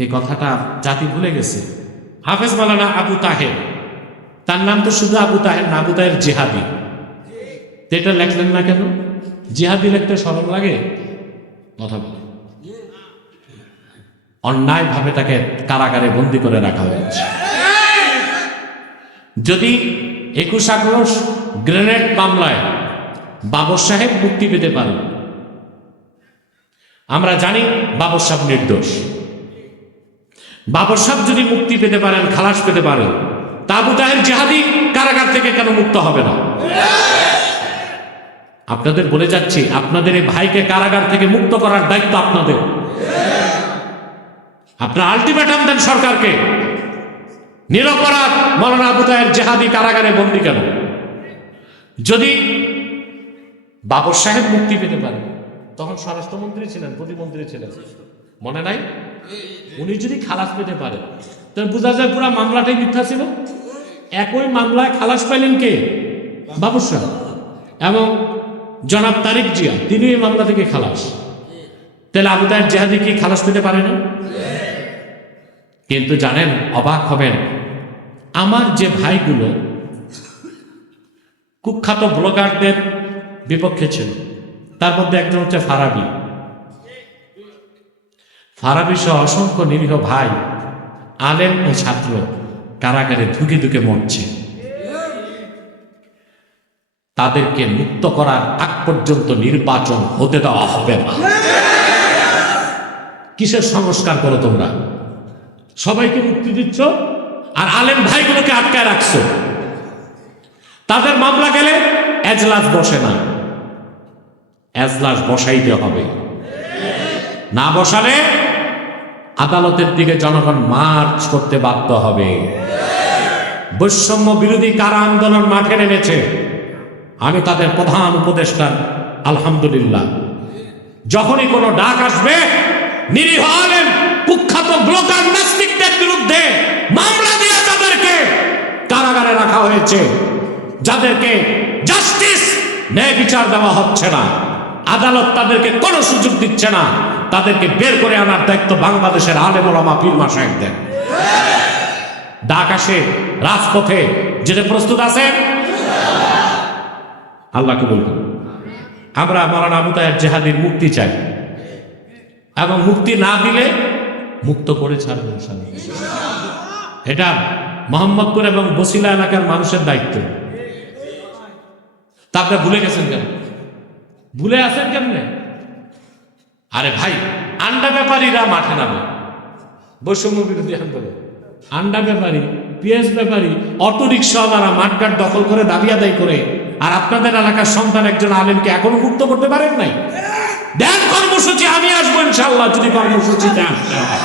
এই কথাটা জাতি ভুলে গেছে। হাফেজ মালানা আবু তাহের, তার নাম তো শুধু আবু তাহের না, আবু তাহের জেহাদি। এটা লেখলেন না কেন? জিহাদি লিখতে সরল লাগে? কথা বলে। অন্যায়ভাবে তাকে কারাগারে বন্দি করে রাখা হয়েছে। যদি একুশ আগস্ট গ্রেনেড মামলায় বাবর সাহেব মুক্তি পেতে পারেন আমরা জানি বাবর সাহেব নির্দোষ। বাবর সাহেব যদি মুক্তি পেতে পারেন, খালাস পেতে পারেন, তাবু তাহের জেহাদি কারাগার থেকে কেন মুক্ত হবে না? আপনাদের বলে যাচ্ছি, আপনাদের এই ভাইকে কারাগার থেকে মুক্ত করার দায়িত্ব আপনাদের। আপনার আলটিমেটাম দেন সরকারকে। নিরপরাধ মৌলানা আবু তাহের জেহাদি কারাগারে বন্দি কেন? যদি বাবর সাহেব মুক্তি পেতে পারেন, তখন স্বরাষ্ট্রমন্ত্রী ছিলেন, প্রতিমন্ত্রী ছিলেন। মনে নাই? উনি যদি খালাস পেতে পারেন তাহলে বোঝা যায় পুরো মামলাটাই মিথ্যা ছিল। একই মামলায় খালাস পাইলেন কে? বাবর সাহেব। এবং জনাব তারিক জিয়া, তিনি এই মামলা থেকে খালাস। তাহলে আবু তাহের জেহাদি কি খালাস পেতে পারে না? কিন্তু জানেন, অবাক হবেন, আমার যে ভাইগুলো কুখ্যাত ব্লগারদের বিপক্ষে ছিল, তার মধ্যে একজন হচ্ছে ফারাবি। ফারাবি সহ অসংখ্য নিরীহ ভাই, আলেম ও ছাত্র কারাগারে ধুকে ধুকে মরছে। তাদেরকে মুক্ত করার আগ পর্যন্ত নির্বাচন হতে দেওয়া হবে না। কিসের সংস্কার করো তোমরা? সবাইকে মুক্তি দিচ্ছ আর আলেম ভাইগুলোকে আটকায় রাখছো। তাদের মামলা গেলে এজলাস বসে না। এজলাস বসাইতে হবে। না বসালে আদালতের দিকে জনগণ মার্চ করতে বাধ্য হবে। বৈষম্য বিরোধী কারা আন্দোলন মাঠে নেমেছে? আমি তাদের প্রধান উপদেষ্টা আলহামদুলিল্লাহ। যখনই কোনো ডাক আসবে, নিরীহ কুখ্যাত ব্লগার, নাস্তিকদের বিরুদ্ধে মামলা দিয়ে তাদেরকে কারাগারে রাখা হয়েছে। যাদেরকে জাস্টিস, ন্যায় বিচার দেওয়া হচ্ছে না। আদালত তাদেরকে কোনো সুযোগ দিচ্ছে না। তাদেরকে বের করে আনার দায়িত্ব বাংলাদেশের আলেম ওলামা পীরমা সাহেবদের ডাক আসে রাজপথে। যেতে প্রস্তুত আছেন? আল্লাহকে বলবেন আমরা মারানা আবু তাহের জেহাদির মুক্তি চাই। এবং মুক্তি না দিলে মুক্ত করে ছাড়বেন এটা মোহাম্মদপুর এবং বসিলা এলাকার মানুষের দায়িত্ব। তা আপনি ভুলে গেছেন কেন? ভুলে আসেন কেমনে? আরে ভাই, আন্ডা ব্যাপারীরা মাঠে নামে। বৈষম্য বিরোধী আন্দোলন। আন্ডা ব্যাপারী, পিএস ব্যাপারী অটো রিক্সাওয়ালারা মাঠঘাট দখল করে দাবি আদায় করে, আর আপনাদের এলাকার সন্তান একজন আলেমকে এখনও মুক্ত করতে পারেন নাই? দেন কর্মসূচি, আমি আসব ইনশাল্লাহ যদি কর্মসূচিতে আসতে হয়।